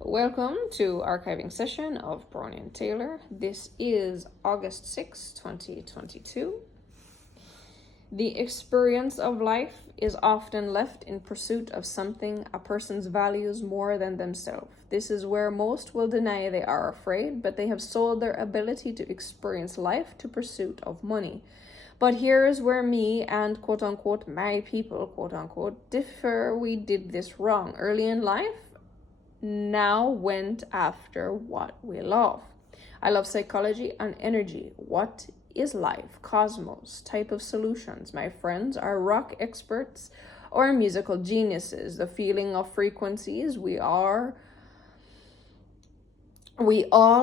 Welcome to archiving session of Brownin Taylor. This is August 6, 2022. The experience of life is often left in pursuit of something a person's values more than themselves. This is where most will deny they are afraid, but they have sold their ability to experience life to pursuit of money. But here's where me and quote-unquote my people quote-unquote differ. We did this wrong early in life. Now went after what we love. I love psychology and energy. What is life? Cosmos, type of solutions. My friends are rock experts or musical geniuses. The feeling of frequencies. We all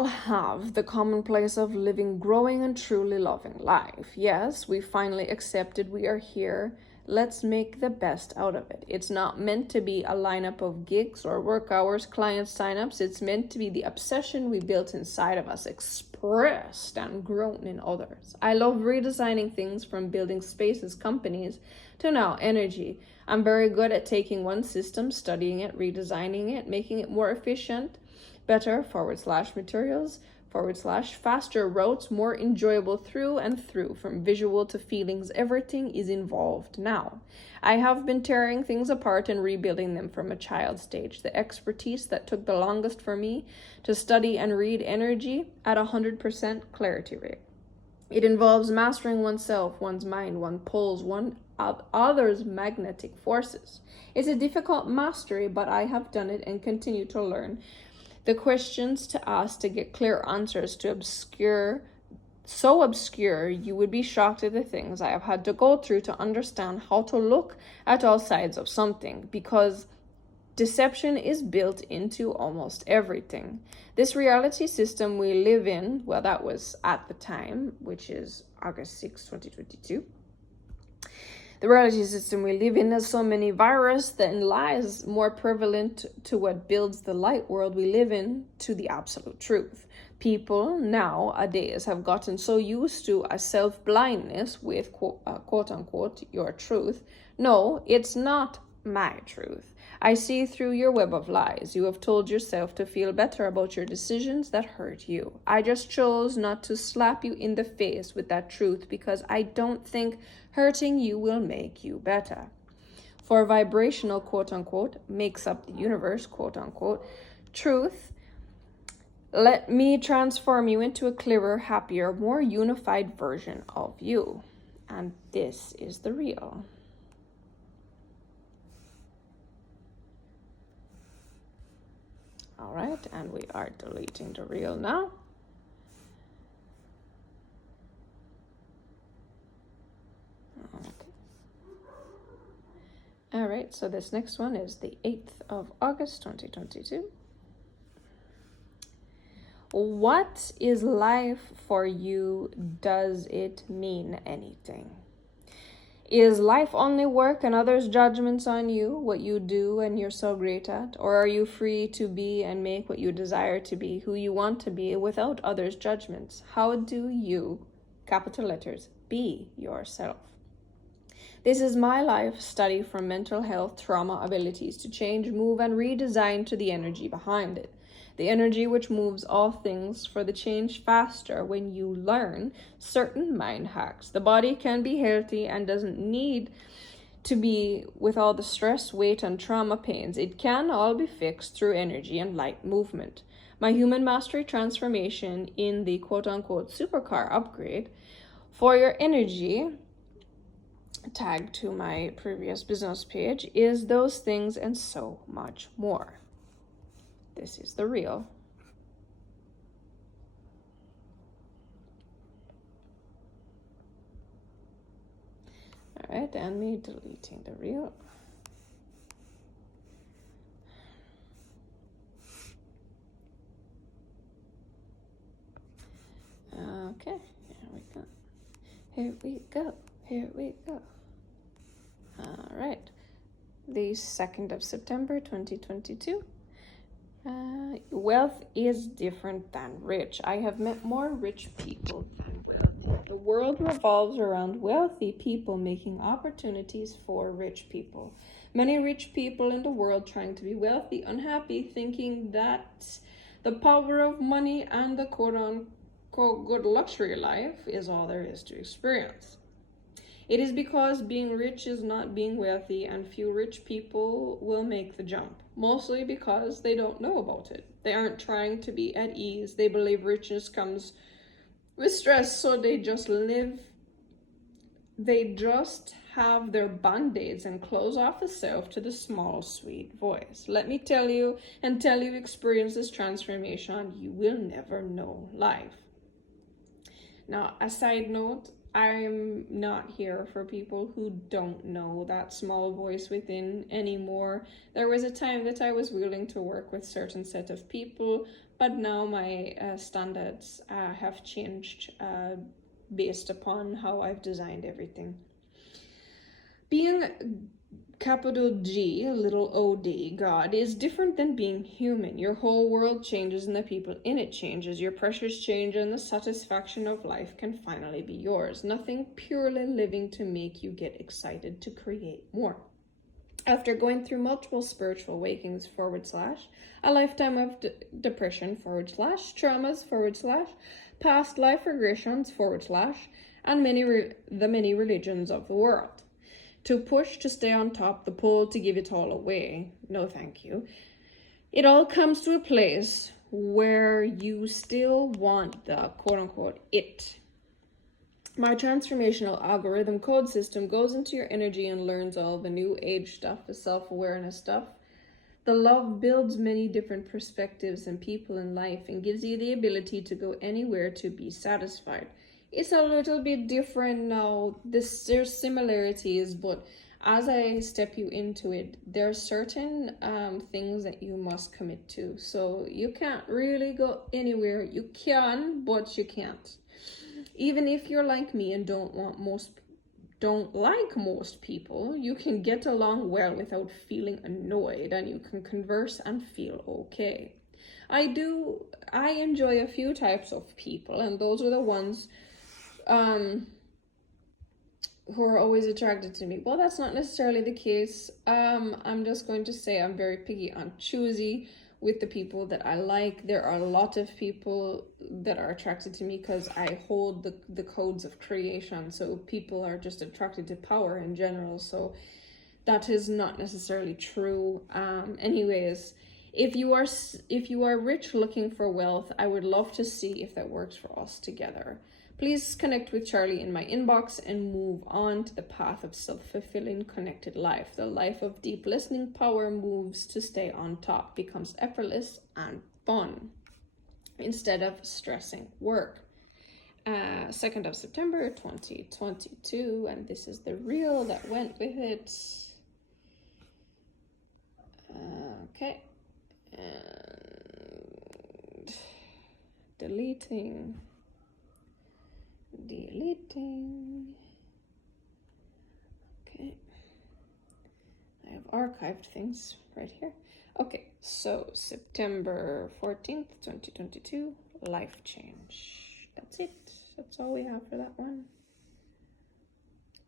have the commonplace of living, growing, and truly loving life. Yes, we finally accepted we are here. Let's make the best out of it. It's not meant to be a lineup of gigs or work hours, client signups. It's meant to be the obsession we built inside of us, expressed and grown in others. I love redesigning things, from building spaces, companies, to now energy. I'm very good at taking one system, studying it, redesigning it, making it more efficient, better, /materials, /faster routes, more enjoyable through and through, from visual to feelings. Everything is involved now. I have been tearing things apart and rebuilding them from a child stage. The expertise that took the longest for me to study and read energy at 100% clarity rate. It involves mastering oneself, one's mind, one's poles, one other's magnetic forces. It's a difficult mastery, but I have done it and continue to learn. The questions to ask to get clear answers to so obscure you would be shocked at the things I have had to go through to understand how to look at all sides of something, because deception is built into almost everything. This reality system we live in, well, that was at the time, which is August 6, 2022. The reality system we live in has so many viruses and lies more prevalent to what builds the light world we live in to the absolute truth. People nowadays have gotten so used to a self-blindness with quote-unquote your truth. No, it's not my truth. I see through your web of lies. You have told yourself to feel better about your decisions that hurt you. I just chose not to slap you in the face with that truth because I don't think hurting you will make you better. For vibrational quote-unquote makes up the universe quote-unquote truth, let me transform you into a clearer, happier, more unified version of you. And this is the real. All right, and we are deleting the reel now. Okay. All right, so this next one is the 8th of August, 2022. What is life for you? Does it mean anything? Is life only work and others' judgments on you, what you do and you're so great at? Or are you free to be and make what you desire to be, who you want to be, without others' judgments? How do you, capital letters, be yourself? This is my life study from mental health, trauma, abilities to change, move, and redesign to the energy behind it. The energy which moves all things for the change faster when you learn certain mind hacks. The body can be healthy and doesn't need to be with all the stress, weight, and trauma pains. It can all be fixed through energy and light movement. My human mastery transformation in the quote-unquote supercar upgrade for your energy, tagged to my previous business page, is those things and so much more. This is the real. All right, and me deleting the real. Okay, here we go. Here we go. Here we go. All right, the 2nd of September, 2022. Wealth is different than rich. I have met more rich people than wealthy. The world revolves around wealthy people making opportunities for rich people. Many rich people in the world trying to be wealthy, unhappy, thinking that the power of money and the quote-unquote good luxury life is all there is to experience. It is because being rich is not being wealthy, and few rich people will make the jump, mostly because they don't know about it. They aren't trying to be at ease. They believe richness comes with stress, so they just have their band-aids and close off the self to the small, sweet voice. Let me tell you, until you experience this transformation, you will never know life. Now, a side note, I'm not here for people who don't know that small voice within anymore. There was a time that I was willing to work with certain set of people, but now my standards have changed based upon how I've designed everything. Being capital G, little OD, God, is different than being human. Your whole world changes and the people in it changes. Your pressures change and the satisfaction of life can finally be yours. Nothing purely living to make you get excited to create more. After going through multiple spiritual awakenings / a lifetime of depression / traumas / past life regressions / and the many religions of the world. To push, to stay on top, the pull to give it all away. No, thank you. It all comes to a place where you still want the quote-unquote it. My transformational algorithm code system goes into your energy and learns all the new age stuff, the self-awareness stuff. The love builds many different perspectives and people in life and gives you the ability to go anywhere to be satisfied. It's a little bit different now. There's similarities, but as I step you into it, there are certain things that you must commit to. So you can't really go anywhere. You can, but you can't. Even if you're like me and don't like most people, you can get along well without feeling annoyed, and you can converse and feel okay. I enjoy a few types of people, and those are the ones who are always attracted to me. Well, that's not necessarily the case. I'm just going to say I'm very picky and choosy with the people that I like. There are a lot of people that are attracted to me because I hold the codes of creation. So people are just attracted to power in general. So that is not necessarily true. Anyways, if you are rich looking for wealth, I would love to see if that works for us together. Please connect with Charlie in my inbox and move on to the path of self-fulfilling connected life. The life of deep listening power moves to stay on top, becomes effortless and fun instead of stressing work. 2nd of September 2022, and this is the reel that went with it. Okay, and deleting. Okay, I have archived things right here. Okay, so September 14th 2022, life change. That's it. That's all we have for that one.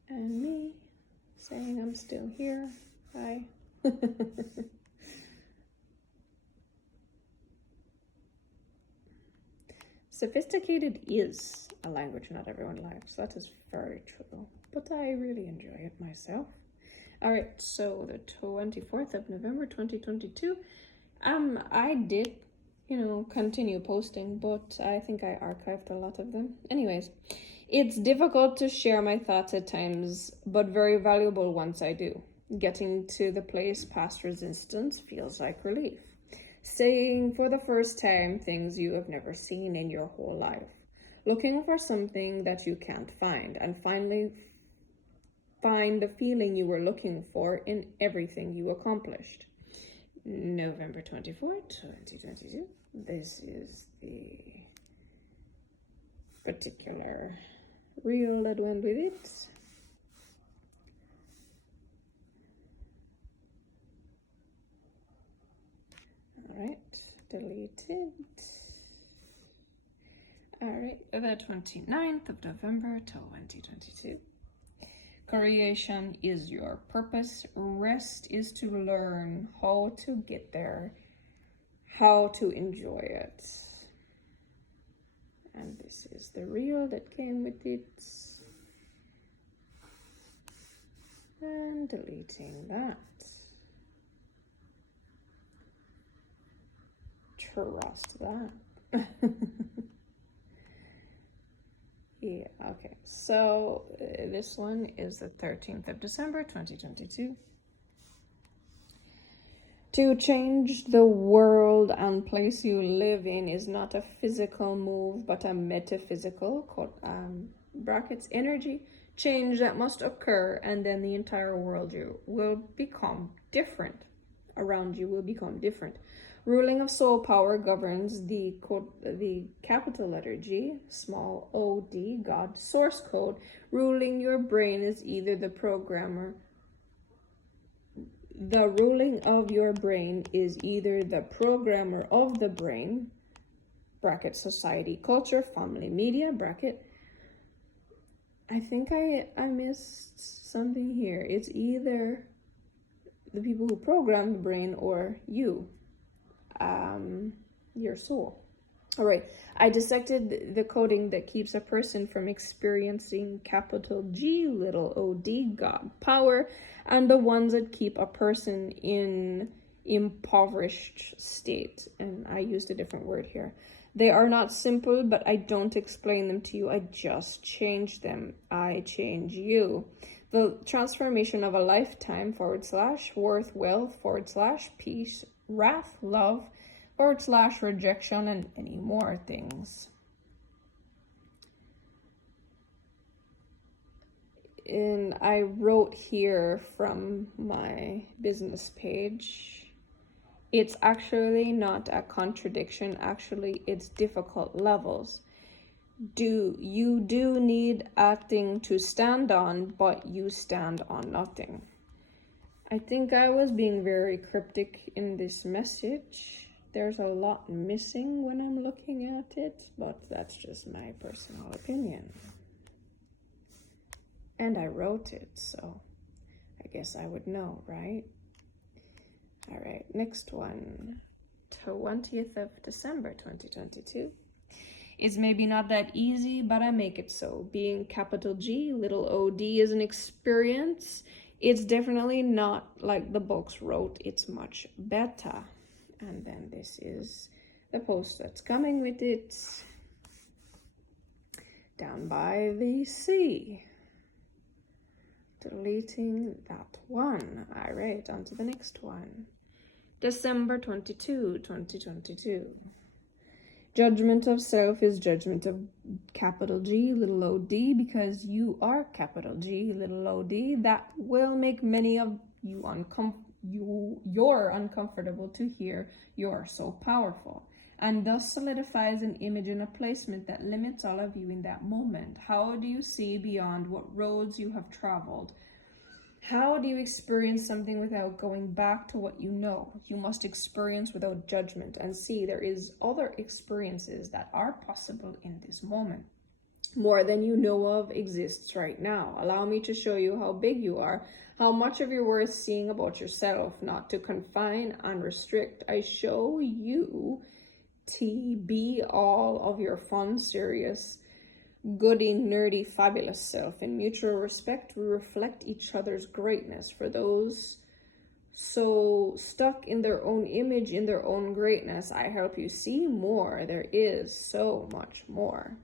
And me saying I'm still here. Hi. Sophisticated is a language not everyone likes. That is very true. But I really enjoy it myself. All right, so the 24th of November 2022. I did, continue posting, but I think I archived a lot of them. Anyways, it's difficult to share my thoughts at times, but very valuable once I do. Getting to the place past resistance feels like relief. Saying for the first time things you have never seen in your whole life. Looking for something that you can't find, and finally find the feeling you were looking for in everything you accomplished. November 24th, 2022. This is the particular reel that went with it. Alright, deleted. Alright, the 29th of November 2022. Creation is your purpose. Rest is to learn how to get there, how to enjoy it. And this is the reel that came with it. And deleting that. Trust that. Yeah, okay. So this one is the 13th of December, 2022. To change the world and place you live in is not a physical move, but a metaphysical, brackets, energy change that must occur, and then the entire world you will become different. Around you will become different. Ruling of soul power governs the capital letter G, small o-d, God, source code. Ruling your brain is either the programmer. The ruling of your brain is either the programmer of the brain, bracket, society, culture, family, media, bracket. I think I missed something here. It's either the people who program the brain or you. Your soul. All right, I dissected the coding that keeps a person from experiencing capital G, little o-d, God, power, and the ones that keep a person in impoverished state. And I used a different word here. They are not simple, but I don't explain them to you. I just change them. I change you. The transformation of a lifetime, / worth, wealth, / peace, wrath, love, / rejection, and any more things. And I wrote here from my business page, it's actually not a contradiction. Actually, it's difficult levels. You do need a thing to stand on, but you stand on nothing. I think I was being very cryptic in this message. There's a lot missing when I'm looking at it, but that's just my personal opinion. And I wrote it, so I guess I would know, right? All right, next one, 20th of December, 2022. It's maybe not that easy, but I make it so. Being capital G, little o-d is an experience. It's definitely not like the books wrote. It's much better. And then this is the post that's coming with it. Down by the sea. Deleting that one. All right, on to the next one. December 22, 2022. Judgment of self is judgment of capital G, little o-d, because you are capital G, little o-d. That will make many of you you're uncomfortable to hear. You're so powerful, and thus solidifies an image and a placement that limits all of you in that moment. How do you see beyond what roads you have traveled? How do you experience something without going back to what you know? You must experience without judgment and see there is other experiences that are possible in this moment. More than you know of exists right now. Allow me to show you how big you are, how much of your worth seeing about yourself, not to confine and restrict. I show you to be all of your fun, serious, goody, nerdy, fabulous self. In mutual respect, we reflect each other's greatness. For those so stuck in their own image, in their own greatness, I help you see more. There is so much more.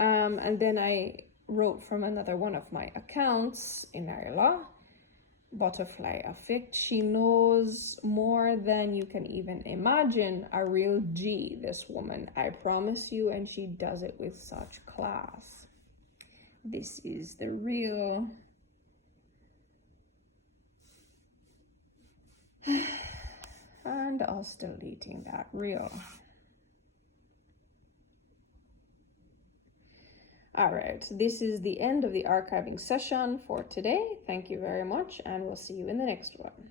And then I wrote from another one of my accounts, Enyelah, butterfly effect. She knows more than you can even imagine. A real G, this woman, I promise you, and she does it with such class. This is the real. And us deleting that reel. All right, this is the end of the archiving session for today. Thank you very much, and we'll see you in the next one.